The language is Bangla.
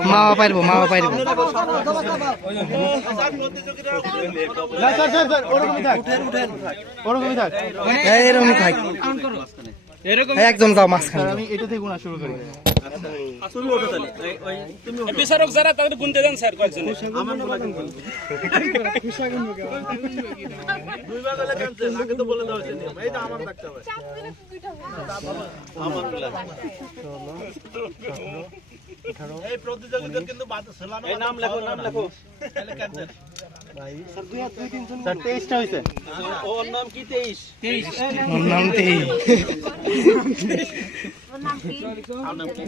মাওয়া পারবো একদম যাও মাঝখানে আমি এটা থেকে গুণা শুরু করি বিচারক যারা তাদের গুনতে দেন স্যার কয়েকজন আমার দুই ভাগ হলে কেন আগে তো বলে দেওয়া হয়েছে এইটা আমার রাখতে হবে আমার এই প্রতিযোগিতার কিন্তু এই নাম লেখো তাহলে ক্যান্সেল ভাই স্যার 2 আর 2 3 স্যার 23টা হইছে ওর নাম কি 23 ওর নাম 23 ওর নাম কি